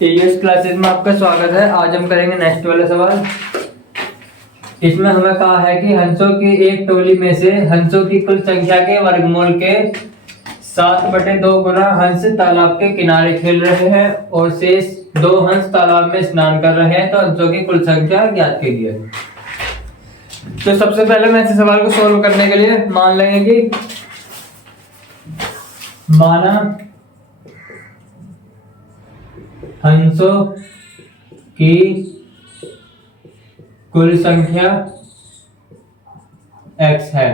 As classes में आपका स्वागत है। आज हम करेंगे नेक्स्ट वाला सवाल। इसमें हमें कहा है कि हंसों की एक टोली में से हंसों की कुल संख्या के वर्गमूल के 7/2 गुना हंस तालाब के किनारे खेल रहे हैं और शेष 2 हंस तालाब में स्नान कर रहे हैं, तो हंसों की कुल संख्या ज्ञात कीजिए। तो सबसे पहले मैं इस सवाल को सोल्व करने के लिए मान लेंगे कि माना हंसों की कुल संख्या x है।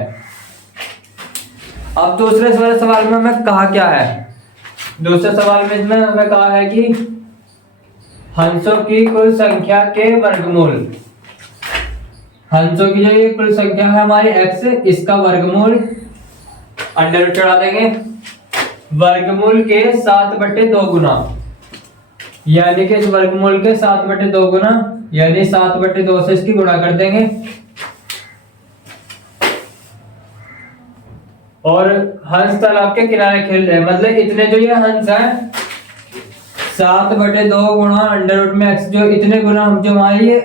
अब दूसरे वाले सवाल में हमें कहा क्या है? दूसरे सवाल में इसमें हमें कहा है कि हंसों की कुल संख्या के वर्गमूल, हंसों की जो ये कुल संख्या है हमारी x, इसका वर्गमूल अंडर रूट चढ़ा देंगे वर्गमूल के 7/2 गुना, यानी कि इस वर्गमूल के 7/2 गुना यानी 7/2 से इसकी गुणा कर देंगे और हंस तालाब के किनारे खेल रहे हैं, मतलब इतने जो ये हंस हैं 7/2 गुणा अंडर रूट में x, जो इतने गुना हम जो हमारे ये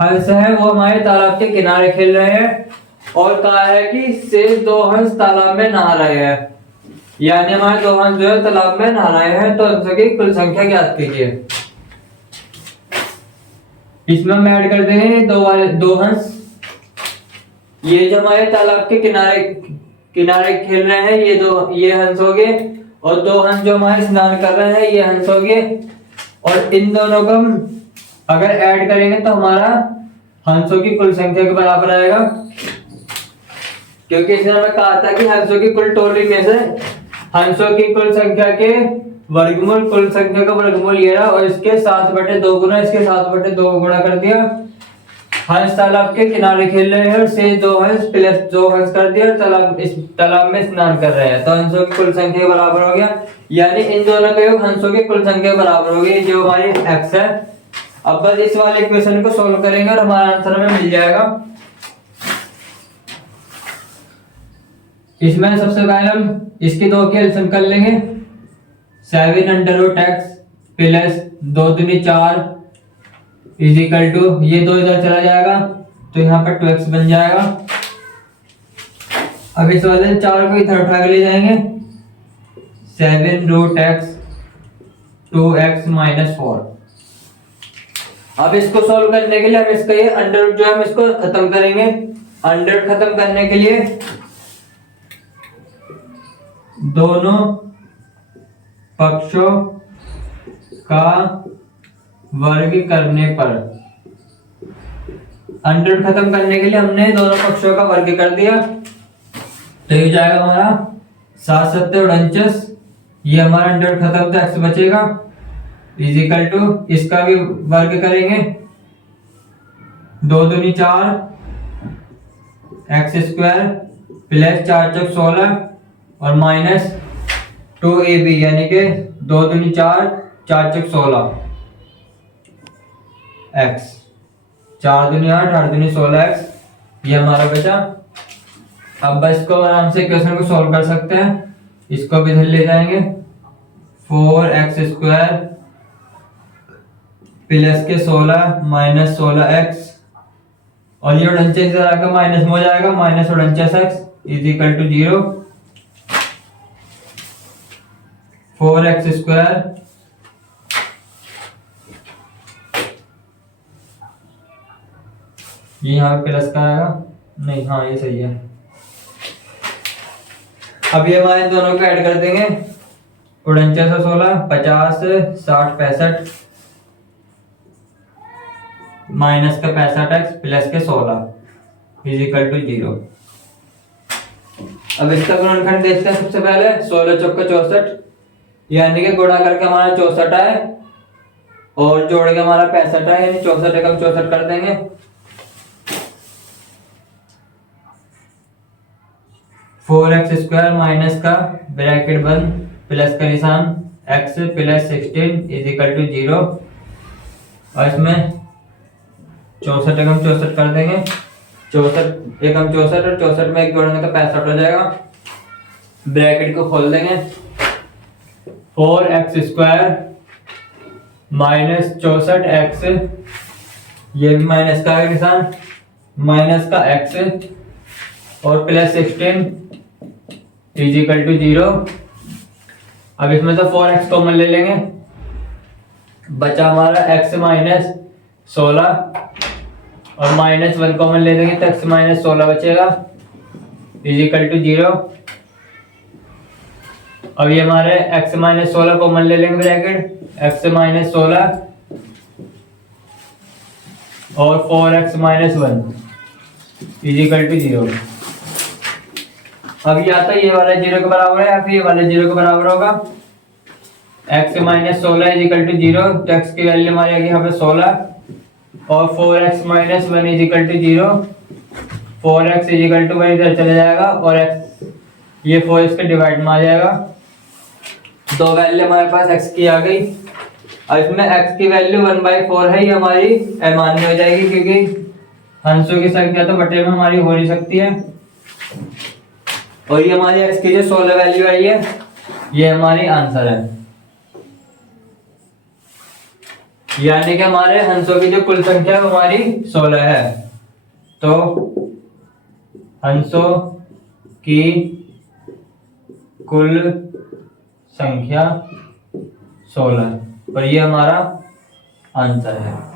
हंस है वो हमारे तालाब के किनारे खेल रहे हैं और कहा है कि शेष 2 हंस तालाब में नहा रहे हैं, यानी हमारे 2 हंस जो है तालाब में नहा रहे हैं। तो हंसों की कुल संख्या ज्ञात कीजिए। इसमें हम ऐड कर देंगे 2 हंस, ये जो हमारे तालाब के किनारे खेल रहे हैं ये हंस हो गए और 2 हंस जो हमारे स्नान कर रहे हैं ये हंस हो गए, और इन दोनों को हम अगर ऐड करेंगे तो हमारा हंसों की कुल संख्या के बराबर आएगा, क्योंकि इसने हमें कहा था कि हंसों की कुल टोली में से हंसों की कुल संख्या के वर्गमूल, कुल संख्या का वर्गमूल ये रहा और इसके 7/2 गुना, इसके 7/2 गुणा कर दिया। हंस तालाब के किनारे खेल रहे हैं और शेष 2 हंस प्लस 2 हंस कर दिया और इस तालाब में स्नान कर रहे हैं, तो हंसों की कुल संख्या बराबर हो गया, यानी इन दोनों का योग हंसों की कुल संख्या बराबर हो गई, जो हमारी x है। अब बस इस वाले इक्वेशन को सोल्व करेंगे और हमारा आंसर हमें मिल जाएगा। इसमें सबसे पहले हम इसकी 2 की एलसीएम कर लेंगे। 7/x प्लस 2 दूनी 4 इज इक्वल टू, ये 2 इधर चला जाएगा तो यहाँ पर 2x बन जाएगा। अब इस वाले 4 को इधर उठा के ले जाएंगे, 7√x 2x - 4। अब इसको सॉल्व करने के लिए हम इसका ये अंडर रूट जो है हम इसको खत्म करेंगे। अंडर रूट खत्म करने के लिए दोनों पक्षों का वर्ग करने पर, अंडर रूट खत्म करने के लिए हमने दोनों पक्षों का वर्ग कर दिया, तो ये जाएगा हमारा 7×7=49, ये हमारा अंडर रूट खत्म तो x बचेगा इज इक्वल टू, इसका भी वर्ग करेंगे 2 दूनी 4 x² प्लस 4×16 और माइनस 2ab, यानी कि 2 दूनी 4 4×16 x, 4 दूनी 8 8 दूनी 16 x, ये हमारा बचा। अब बस इसको आराम से इक्वेशन को सॉल्व कर सकते हैं, इसको भी इधर ले जाएंगे 4x² प्लस के 16 माइनस 16x, और ये 49 इधर आकर माइनस में हो जाएगा, minus 49x is equal to 0। 4x² ये यहाँ पे प्लस का आएगा, नहीं हाँ ये सही है। अब ये हमारे दोनों को ऐड कर देंगे, 49 और 16 50 60 65 माइनस का 65x प्लस के 16 इज इक्वल टू 0। अब इसका गुणनखंड देखते हैं। सबसे पहले 16 चौका 64, यानी कि गुणा करके हमारा 64 आए और जोड़ के हमारा 65 है, यानी 64 एकम 64 कर देंगे। 4x² माइनस का ब्रैकेट बंद प्लस का निशान x plus 16 is equal to 0, और इसमें 64 एकम 64 कर देंगे। 64 एकम 64 और 64 में 1 जोड़ेंगे तो 65 हो जाएगा। ब्रैकेट को खोल देंगे, 4x² -64x, ये भी माइनस का है निशान, माइनस का x और +16 इजिकल टू 0। अब इसमें से 4x कॉमन ले लेंगे, बचा हमारा x -16 और -1 कॉमन ले लेंगे तो x -16 बचेगा इजिकल टू 0। अब ये हमारे x -16 कॉमन ले लेंगे ब्रैकेट, x -16 और 4x -1 इजिकल टू 0। अब या तो ये वाला 0 के बराबर है या फिर ये वाला 0 के बराबर होगा। x -16 इजिकल टू 0, तो x की वैल्यू हमारी आ गई यहाँ पे 16 और 4x -1 is equal to 0, 4x is equal to 1 इधर चले जाएगा और x ये 4 इसके डिवाइड में आ जाएगा। दो वैल्यू हमारे पास x की आ गई। अब इसमें x की वैल्यू 1/4 है, ये हमारी अमान्य हो जाएगी क्योंकि अंशों की संख्या तो बटे में हमारी हो नहीं सकती है। और ये हमारी x की जो 16 वैल्यू आई है ये हमारी आंसर है, यानी कि हमारे अंशों की जो कुल संख्या है वो हमारी 16 है। तो अंशों की कुल संख्या 16 और ये हमारा आंसर है।